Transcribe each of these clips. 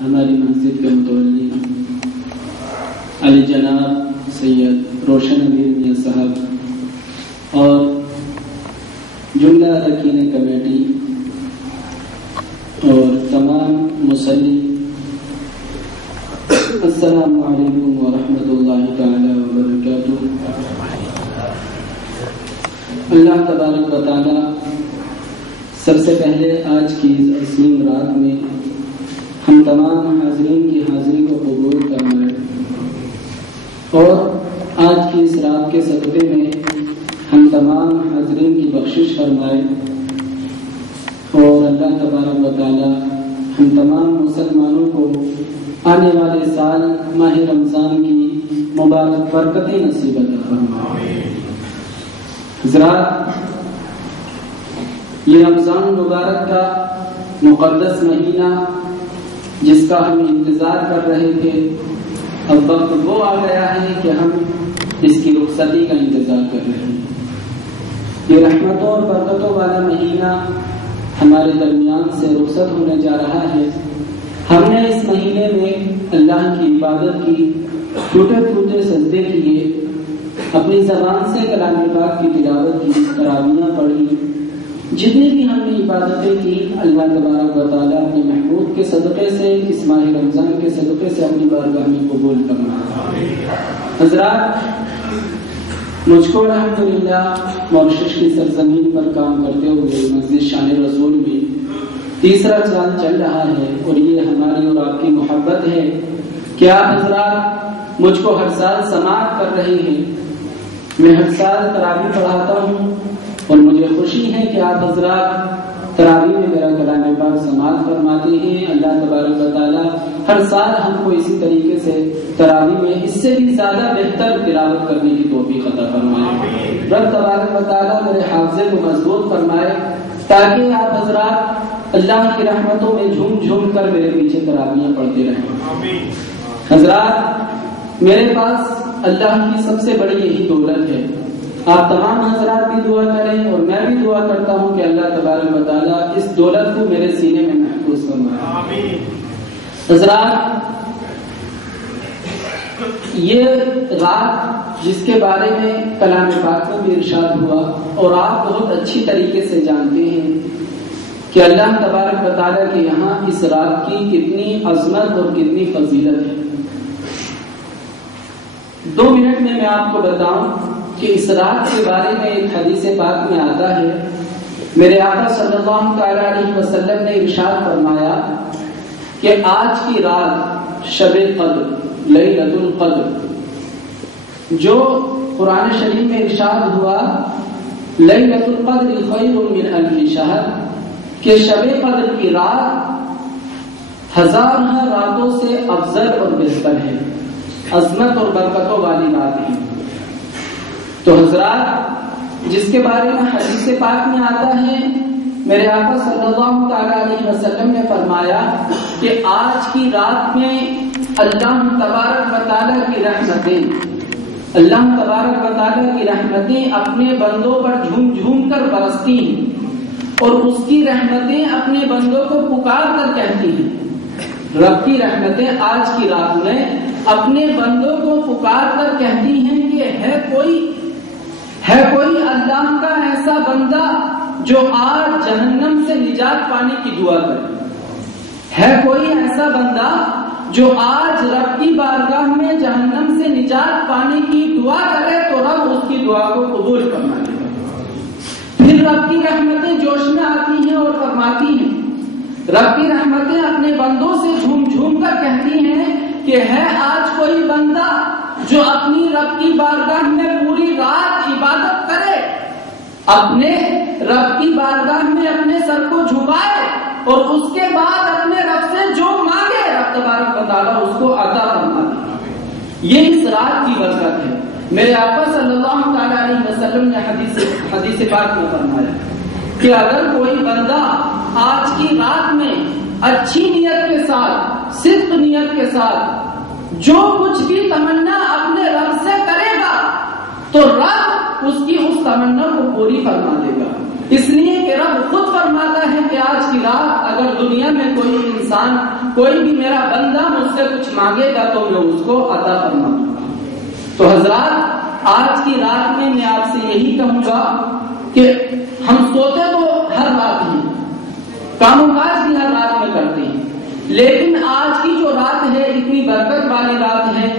ہماری مسجد کے متولی علی جناب سید روشن امیر میاں صاحب اور جملہ اراکین کمیٹی اور تمام مصلی، السلام علیکم ورحمۃ اللہ تعالی وبرکاتہ۔ اللہ تبارک و تعالی سب سے پہلے آج کی عظیم رات میں ہم تمام حاضرین کی حاضری کو قبول فرمائے اور آج کی اس رات کے صدقے میں ہم تمام حاضرین کی بخشش فرمائے اور اللہ تبارک و تعالی ہم تمام مسلمانوں کو آنے والے سال ماہ رمضان کی مبارک برکتیں نصیب عطا فرمائے۔ حضرات، یہ رمضان مبارک کا مقدس مہینہ جس کا ہم انتظار کر رہے تھے، اب وقت وہ آ گیا ہے کہ ہم اس کی رخصتی کا انتظار کر رہے ہیں۔ یہ رحمتوں اور برکتوں والا مہینہ ہمارے درمیان سے رخصت ہونے جا رہا ہے۔ ہم نے اس مہینے میں اللہ کی عبادت کی، ٹوٹے پھوٹے سجدے کیے، اپنی زبان سے کلام پاک کی تلاوت کی، تراویحاں پڑھی، جتنی بھی ہم نے عبادتیں کی، اللہ تبارک و تعالیٰ اپنے محبوب کے صدقے سے، اس ماہ رمضان کے صدقے سے اپنی بارگاہ میں قبول فرمائے۔ حضرات، مجھ کو الحمدللہ ماریشس کی سرزمین پر کام کرتے ہوئے مسجد شان رسول میں تیسرا سال چل رہا ہے، اور یہ ہماری اور آپ کی محبت ہے کہ آپ حضرات مجھ کو ہر سال سماعت کر رہے ہیں۔ میں ہر سال تراویح پڑھاتا ہوں اور مجھے خوشی ہے کہ آپ حضرات تراویح میں میرا کلام پاک سماعت فرماتے ہیں۔ اللہ تبارک و تعالیٰ ہر سال ہم کو اسی طریقے سے تراویح میں اس سے بھی زیادہ بہتر تلاوت کرنے کی توفیق عطا فرمائے۔ رب تبارک و تعالیٰ میرے حافظے کو مضبوط فرمائے تاکہ آپ حضرات اللہ کی رحمتوں میں جھوم جھوم کر میرے پیچھے تراویحاں پڑھتے رہیں۔ حضرات، میرے پاس اللہ کی سب سے بڑی یہی دولت ہے۔ آپ تمام حضرات بھی دعا کریں اور میں بھی دعا کرتا ہوں کہ اللہ تبارک و تعالیٰ اس دولت کو میرے سینے میں محفوظ فرمائے۔ حضرات، یہ رات جس کے بارے میں کلام پاک میں بھی ارشاد ہوا اور آپ بہت اچھی طریقے سے جانتے ہیں کہ اللہ تبارک و تعالیٰ کے یہاں اس رات کی کتنی عظمت اور کتنی فضیلت ہے۔ 2 منٹ میں آپ کو بتاؤں کہ اس رات کے بارے میں ایک حدیث پاک میں آتا ہے، میرے آقا صلی اللہ تعالی علیہ وسلم نے ارشاد فرمایا کہ آج کی رات شب قدر، لیلۃ القدر، جو قرآن شریف میں ارشاد ہوا لیلۃ القدر خیر من الف شہر، کہ شب قدر کی رات 1000 راتوں سے افضل اور بہتر ہے، عظمت اور برکتوں والی رات ہے۔ تو حضرات، جس کے بارے میں حدیث پاک میں آتا ہے، میرے آقا صلی اللہ تعالی علیہ وسلم نے فرمایا کہ آج کی رات میں اللہ تبارک و تعالیٰ کی رحمتیں، اللہ تبارک و تعالیٰ کی رحمتیں اپنے بندوں پر جھوم جھوم کر برستی ہیں اور اس کی رحمتیں اپنے بندوں کو پکار کر کہتی ہیں۔ رب کی رحمتیں آج کی رات میں اپنے بندوں کو پکار کر کہتی ہیں کہ ہے کوئی اللہ کا ایسا بندہ جو آج جہنم سے نجات پانے کی دعا کرے، ہے کوئی ایسا بندہ جو آج رب کی بارگاہ میں جہنم سے نجات پانے کی دعا کرے تو رب اس کی دعا کو قبول فرما لے گا۔ پھر رب کی رحمتیں جوش میں آتی ہیں اور فرماتی ہیں، رب کی رحمتیں اپنے بندوں سے جھوم جھوم کر کہتی ہیں کہ ہے آج کوئی بندہ جو اپنی رب کی بارگاہ میں پوری رات عبادت کرے، اپنے رب کی بارگاہ میں اپنے سر کو جھکائے اور اس کے بعد اپنے رب سے جو مانگے رب تبارک و تعالیٰ اس کو عطا فرما دے۔ یہ اس رات کی برکت ہے۔ میرے آقا صلی اللہ تعالی علیہ وسلم نے حدیث پاک میں فرمایا کہ اگر کوئی بندہ آج کی رات میں اچھی نیت کے ساتھ، صدق نیت کے ساتھ جو کچھ بھی تمنا اپنے رب سے کرے گا تو رب اس کی اس تمنا کو پوری فرما دے گا۔ اس لیے کہ رب خود فرماتا ہے کہ آج کی رات اگر دنیا میں کوئی انسان، کوئی بھی میرا بندہ مجھ سے کچھ مانگے گا تو میں اس کو عطا فرما دوں گا۔ تو حضرات آج کی رات میں آپ سے یہی کہوں گا کہ ہم سوتے تو ہر رات ہی، کام و کاج بھی ہر رات میں کرتے ہیں، لیکن آج کی جو رات ہے اتنی برکت والی رات ہے،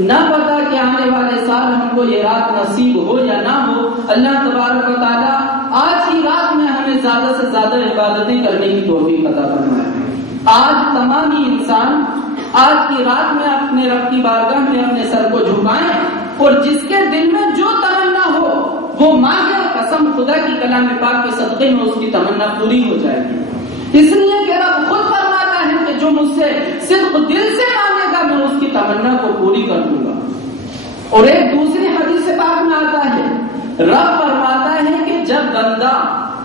نہ پتا کہ آنے والے سال ہم کو یہ رات نصیب ہو یا نہ ہو۔ اللہ تبارک و تعالیٰ آج کی رات میں ہمیں زیادہ سے زیادہ عبادتیں کرنے کی توفیق عطا فرمائے۔ آج تمام ہی انسان آج کی رات میں اپنے رب کی بارگاہ میں اپنے سر کو جھکائیں اور جس کے دل میں جو تمنا ہو وہ مانگے، قسم خدا کی کلام پاک کے صدقے میں اس کی تمنا پوری ہو جائے گی۔ اس لیے کہ رب خود فرماتا ہے کہ جو مجھ سے صرف دل سے مانگے گا میں اس کی تمنا کو پوری کر دوں گا۔ اور ایک دوسری حدیث پاک میں آتا ہے، رب فرماتا ہے کہ جب بندہ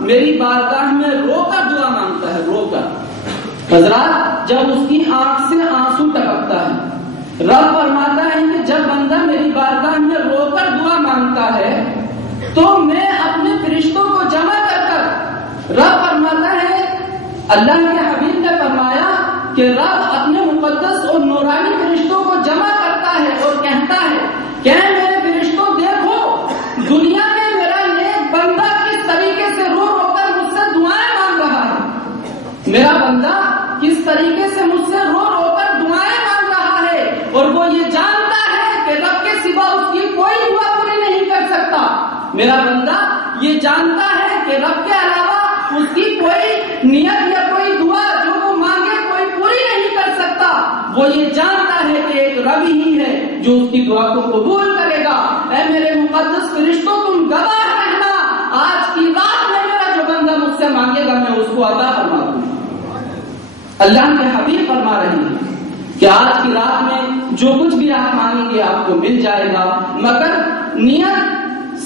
میری بارگاہ میں رو کر دعا مانگتا ہے، رو کر، حضرات جب اس کی آنکھ سے آنسو ٹپکتا ہے، رب فرماتا ہے کہ جب بندہ میری بارگاہ میں رو کر دعا مانگتا ہے تو میں اپنے فرشتوں کو جمع کر رب فرماتا ہے، اللہ کے حبیب نے فرمایا کہ رب اپنے مقدس اور نورانی فرشتوں کو جمع کرتا ہے اور کہتا ہے کہ میرے فرشتوں دیکھو دنیا میں میرا نیک بندہ کس طریقے سے رو رو کر مجھ سے دعائیں مانگ رہا ہے، میرا بندہ کس طریقے سے مجھ سے رو رو کر دعائیں مانگ رہا ہے، اور وہ یہ جانتا ہے کہ رب کے سوا اس کی کوئی دعا پوری نہیں کر سکتا۔ میرا بندہ یہ جانتا ہے کہ رب کے علاوہ اس کی کوئی نیت یا کوئی دعا جو وہ مانگے کوئی پوری نہیں کر سکتا۔ وہ یہ جانتا ہے کہ ایک رب ہی ہے جو اس کی دعا کو قبول کرے گا۔ اے میرے مقدس فرشتوں تم گواہ رہنا، آج کی رات میں میرا جو بندہ مجھ سے مانگے گا میں اس کو عطا فرما دوں گا۔ اللہ کے حبیب فرما رہے ہیں کہ آج کی رات میں جو کچھ بھی آپ مانگیں گے آپ کو مل جائے گا، مگر نیت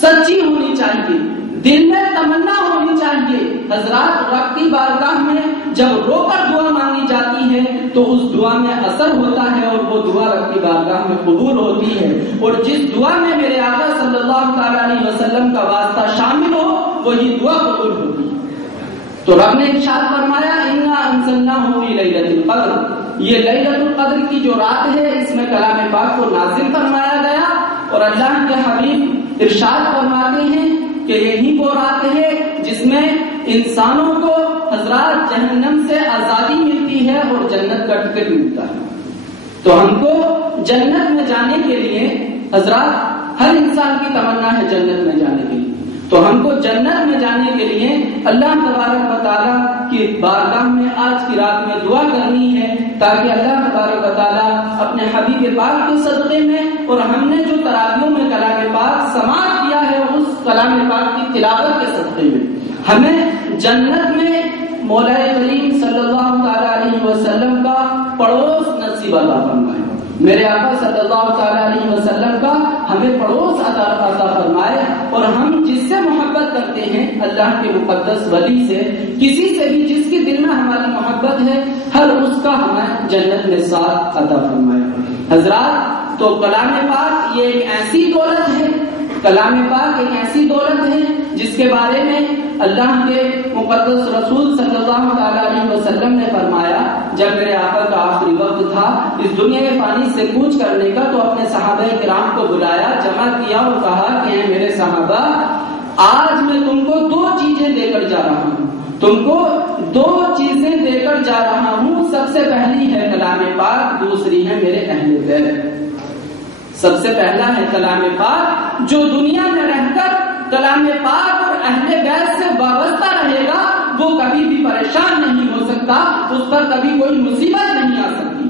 سچی ہونی چاہیے، دل میں تمنا ہونی چاہیے۔ حضرات رب کی بارگاہ میں جب رو کر دعا مانگی جاتی ہے تو اس دعا میں اثر ہوتا ہے اور وہ دعا رب کی بارگاہ میں قبول ہوتی ہے، اور جس دعا میں میرے آقا صلی اللہ تعالی علیہ وسلم کا واسطہ شامل ہو وہی دعا قبول ہوتی ہے۔ تو رب نے ارشاد فرمایا انا انزلناہ فی لیلۃ القدر، یہ لیلۃ القدر کی جو رات ہے اس میں کلام پاک کو نازل فرمایا گیا، اور اللہ کے حبیب ارشاد فرماتے ہیں کہ یہی وہ رات ہے جس میں انسانوں کو حضرات جہنم سے آزادی ملتی ہے اور جنت کا ٹکٹ ملتا ہے۔ تو ہم کو جنت میں جانے کے لیے حضرات ہر انسان کی تمنا ہے جنت میں جانے کے لیے، تو ہم کو جنت میں جانے کے لیے اللہ تبارک و تعالیٰ کی بارگاہ میں آج کی رات میں دعا کرنی ہے، تاکہ اللہ تبارک و تعالیٰ اپنے حبیب پاک کے صدقے میں اور ہم نے جو تراویحوں میں کلام پاک سماعت کیا ہے اس کلام پاک کی تلاوت کے صدقے میں ہمیں جنت میں مولا کریم صلی اللہ تعالی علیہ وسلم کا پڑوس نصیب عطا فرمائے، میرے آقا صلی اللہ تعالی علیہ وسلم کا ہمیں پڑوس عطا فرمائے، اور ہم جس سے محبت کرتے ہیں اللہ کے مقدس ولی سے، کسی سے بھی جس کے دل میں ہماری محبت ہے، ہر اس کا ہمیں جنت میں ساتھ عطا فرمائے۔ حضرات تو کلام پاک یہ ایک ایسی دولت ہے، کلام پاک ایک ایسی دولت ہے جس کے بارے میں اللہ کے مقدس رسول صلی اللہ تعالی علیہ وسلم نے فرمایا، جب میرے آقا کا آخری وقت تھا اس دنیا کے پانی سے کوچ کرنے کا، تو اپنے صحابہ کرام کو بلایا، جمع کیا اور کہا کہ میرے صحابہ آج میں تم کو دو چیزیں دے کر جا رہا ہوں، تم کو دو چیزیں دے کر جا رہا ہوں، سب سے پہلی ہے کلام پاک، دوسری ہے میرے اہل بیت۔ سب سے پہلا ہے کلام پاک، جو دنیا میں رہ کر کلام پاک اور اہل بیت سے وابستہ رہے گا وہ کبھی بھی پریشان نہیں ہو سکتا، اس پر کبھی کوئی مصیبت نہیں آ سکتی۔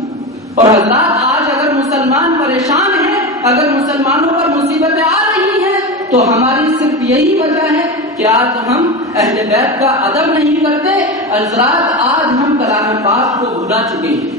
اور حضرات آج اگر مسلمان پریشان ہیں، اگر مسلمانوں پر مصیبتیں آ رہی ہیں تو ہماری صرف یہی وجہ ہے کہ آج ہم اہل بیت کا ادب نہیں کرتے۔ حضرات آج ہم کلام پاک کو بھلا چکے ہیں،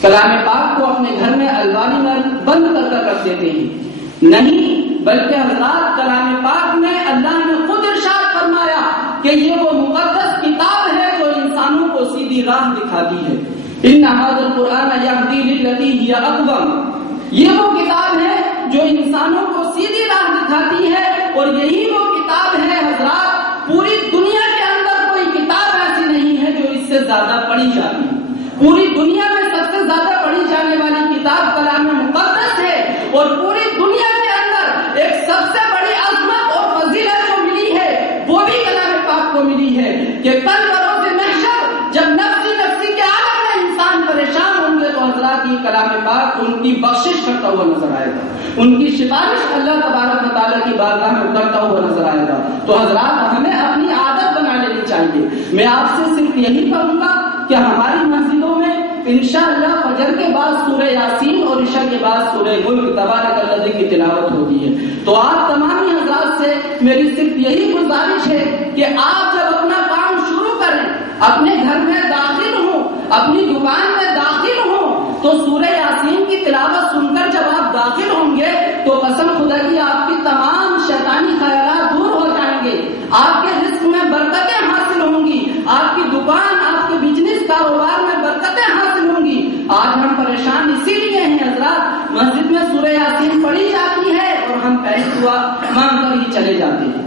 کلام پاک کو اپنے گھر میں الواری میں بند کر رکھ دیتے ہیں، نہیں بلکہ حضرات کلام پاک میں اللہ نے خود ارشاد فرمایا کہ یہ وہ مقدس کتاب ہے جو انسانوں کو سیدھی راہ دکھاتی ہے۔ ان ھذا القرآن یہدی للتی ہی اقوم، یہ وہ کتاب ہے جو انسانوں کو سیدھی راہ دکھاتی ہے، اور یہی وہ کتاب ہے حضرات پوری دنیا کے اندر کوئی کتاب ایسی نہیں ہے جو اس سے زیادہ پڑھی جاتی ہے. پوری دنیا میں سب سے زیادہ پڑھی جانے والی کتاب کلام مقدس ہے. اور پوری دنیا کے اندر ایک سب سے بڑی عظمت اور فضیلت جو ملی ہے وہ بھی کلام پاک کو ملی ہے کہ کل بروز محشر جب نفسی نفسی کے عالم میں انسان پریشان ہوں گے تو حضرات یہ کلام پاک ان کی بخشش کرتا ہوا نظر آئے گا, ان کی سفارش اللہ تبارک و تعالیٰ کی بارگاہ میں کرتا ہوا نظر آئے گا. تو حضرات ہمیں اپنی عادت بنا لینی چاہیے. میں آپ سے صرف یہی کہوں گا کہ ہماری مسجدوں میں انشاءاللہ فجر کے بعد سورہ یاسین اور عشاء کے بعد سورہ ملک تبارک الذی کی تلاوت ہوتی ہے. تو آپ تمام حضرات سے میری صرف یہی گزارش ہے کہ آپ جب اپنا کام شروع کریں, اپنے گھر میں داخل ہوں, اپنی دکان میں داخل ہوں, تو سورہ یاسین کی تلاوت سن کر جب آپ داخل ہوں گے تو قسم خدا کی آپ کی تمام شیطانی خیالات دور ہو جائیں گے, آپ کے رزق میں برکتیں حاصل ہوں گی, آپ کی دکان, آپ کے بزنس کاروبار میں برکتیں حاصل ہوں گی. آج ہم پریشان اسی لیے ہیں حضرات, مسجد میں سورہ یاسین پڑھی جاتی ہے اور ہم پہلی دعا مانگ کر ہی چلے جاتے ہیں.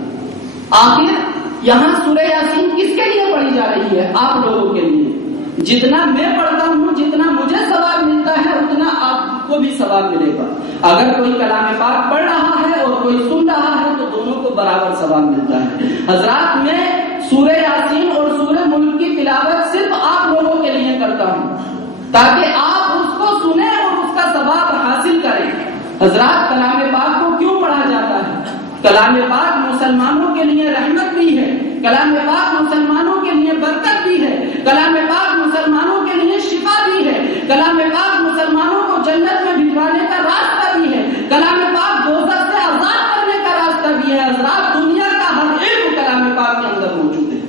آخر یہاں سورہ یاسین کس کے لیے پڑھی جا رہی ہے؟ آپ لوگوں کے لیے. جتنا میں پڑھتا ہوں, جتنا مجھے ثواب ملتا ہے اتنا آپ کو بھی ثواب ملے گا. اگر کوئی کلام پاک پڑھ رہا ہے اور کوئی سن رہا ہے تو دونوں کو برابر ثواب ملتا ہے. حضرات میں سورہ یاسین اور سورہ ملک کی تلاوت صرف آپ لوگوں کے لیے کرتا ہوں تاکہ آپ اس کو سنیں اور اس کا ثواب حاصل کریں. حضرات کلام پاک کو کیوں پڑھا جاتا ہے؟ کلام پاک مسلمانوں کے لیے رحمت بھی ہے, کلام پاک مسلمانوں کے لیے برکت بھی ہے, کلام پاک مسلمانوں کے لیے شفا بھی ہے, کلام پاک مسلمانوں کو جنت میں بھجوانے کا راستہ بھی ہے, کلام پاک دوزخ سے آزاد کرنے کا راستہ بھی ہے. حضرات دنیا کا ہر علم کلام پاک کے اندر موجود ہے.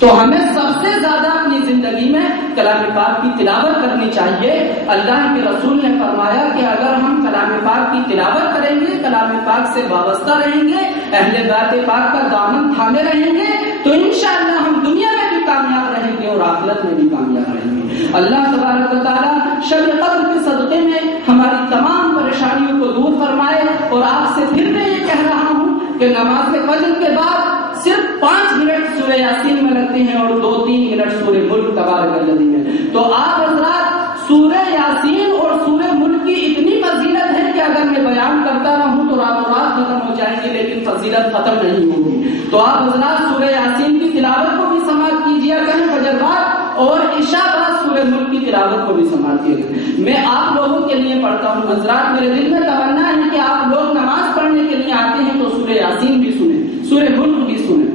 تو ہمیں سب سے زیادہ اپنی زندگی میں کلام پاک کی تلاوت کرنی چاہیے. اللہ کے رسول نے فرمایا کہ اگر ہم کلام پاک کی تلاوت کریں گے, کلام پاک سے وابستہ رہیں گے, اہل بیت پاک کا دامن تھامے رہیں گے, تو انشاءاللہ ہم دنیا میں بھی کامیاب رہیں گے اور آخرت میں بھی کامیاب رہیں گے. اللہ تبارک و تعالیٰ شب قدر کے صدقے میں ہماری تمام پریشانیوں کو دور فرمائے. اور آپ سے پھر میں یہ کہہ رہا ہوں کہ نماز فجر کے بعد صرف 5 منٹ سورہ یاسین میں لگتے ہیں اور 2-3 منٹ سورہ ملک تبارک الذی میں. تو آپ حضرات سورہ یاسین اور سورہ ملک کی اتنی فضیلت ہے کہ اگر میں بیان کرتا رہوں تو راتوں رات ختم ہو جائیں گے, لیکن فضیلت ختم نہیں ہوگی. تو آپ حضرات سورہ یاسین کی تلاوت کو بھی سماعت کیجیے کریں فجر بعد, اور عشاء بعد سورہ ملک کی تلاوت کو بھی سماعت کیجیے. میں آپ لوگوں کے لیے پڑھتا ہوں. حضرات میرے دل میں تمنا ہے کہ آپ لوگ نماز پڑھنے کے لیے آتے ہیں تو سورہ یاسین بھی سنیں, سورہ ملک بھی سنیں.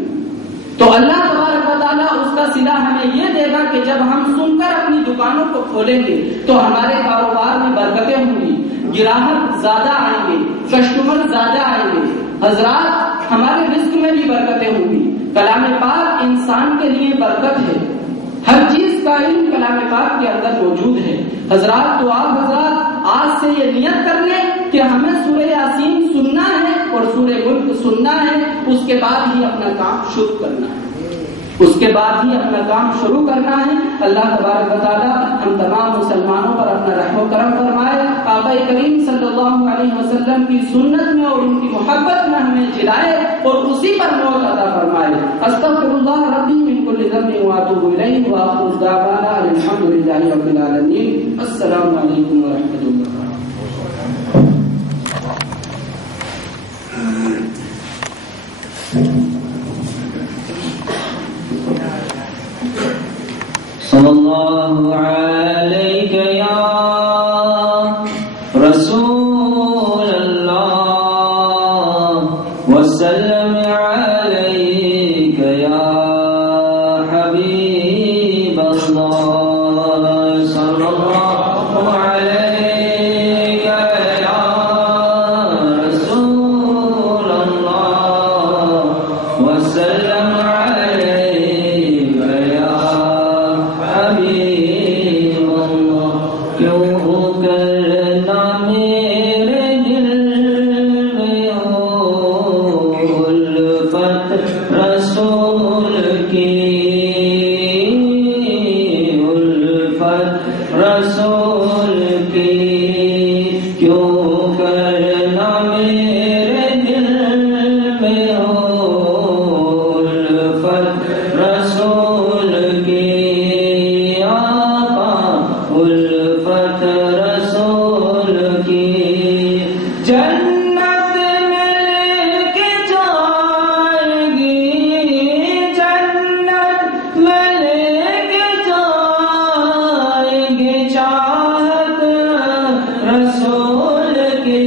تو اللہ تبارک و تعالیٰ اس کا صلہ ہمیں یہ دے گا کہ جب ہم سن کر اپنی دکانوں کو کھولیں گے تو ہمارے کاروبار میں برکتیں ہوں گی, گراہک زیادہ آئیں گے, کسٹمر زیادہ آئیں گے. حضرات ہمارے رزق میں بھی برکتیں ہوں گی. کلام پاک انسان کے لیے برکت ہے, ہر چیز کا علم کلام پاک کے اندر موجود ہے. حضرات تو آپ حضرات آج سے یہ نیت کر لیں کہ ہمیں سورہ یاسین سننا ہے اور سورہ ملک سننا ہے, اس کے بعد ہی اپنا کام شروع کرنا ہے, اس کے بعد ہی اپنا کام شروع کرنا ہے. اللہ تبارک و تعالیٰ ہم تمام مسلمانوں پر اپنا رحم و کرم فرمائے. آقا کریم صلی اللہ علیہ وسلم کی سنت میں اور ان کی محبت میں ہمیں جلائے اور اسی پر موت عطا فرمائے. استغفر اللہ ربی من کل ذنب واتوب الیہ واخر دعوانا الحمد للہ رب العالمین. السلام علیکم ورحمۃ اللہ. صلی اللہ علیک یا رسول اللہ وسلم علیک یا حبیب اللہ. صلی اللہ علیک یا رسول اللہ وسلم شفاعت رسول کی جنت مل کے جائے گی جنت مل کے جائے گی چاہت رسول کی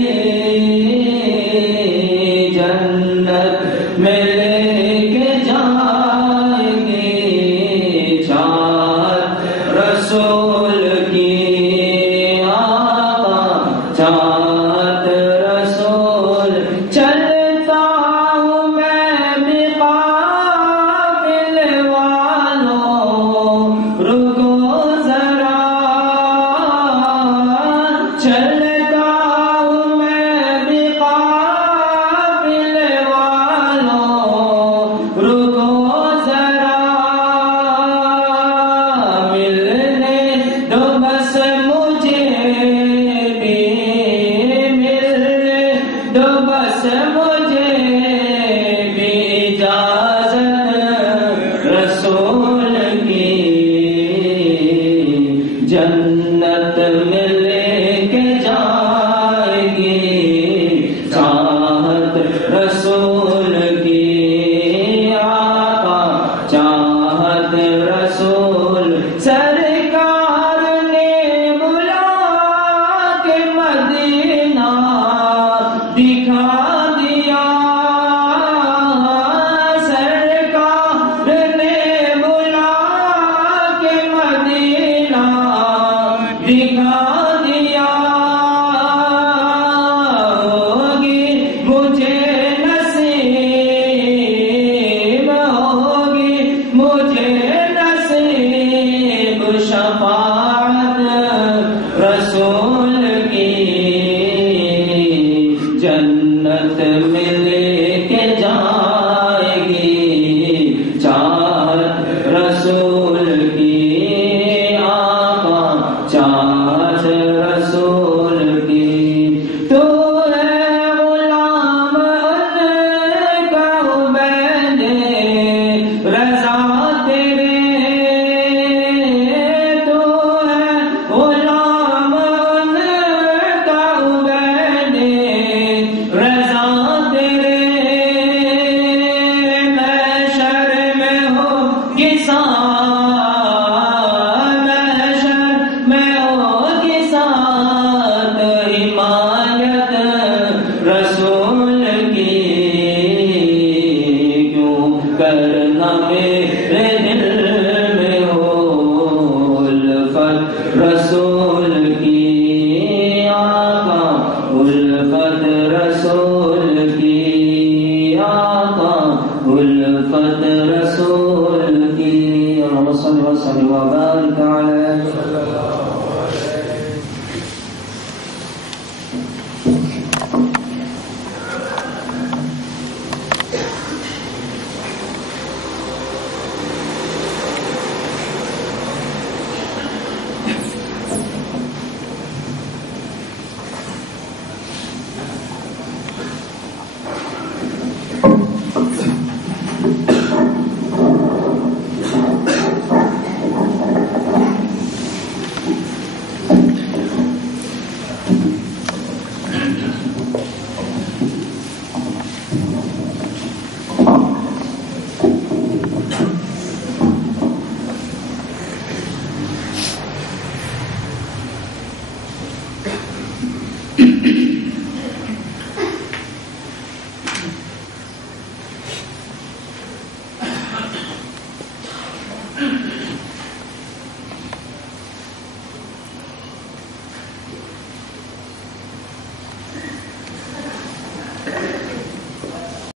جنت مل کے جائے گی چاہت رسول کی آقا چاہت رسول چلتا ہوں میں بھی قافل والوں رکو ذرا چلتا ہوں میں بھی قافل والوں رکو ذرا ملنے دو بس مجھے بھی ملنے دو بس مجھے بھی اجازت رسول کی جنت مل کے جائے گی چاہت رسول کی آقا چاہت رسول سرکار نے بلا کے مدینہ دکھا دیا سرکار نے بلا کے مدینہ دکھا دیا ہوگی مجھے نصیب ہوگی مجھے نصیب شفاعت رسول کی جنت مل کے جائے گی چاہت رسول کی آقا چاہت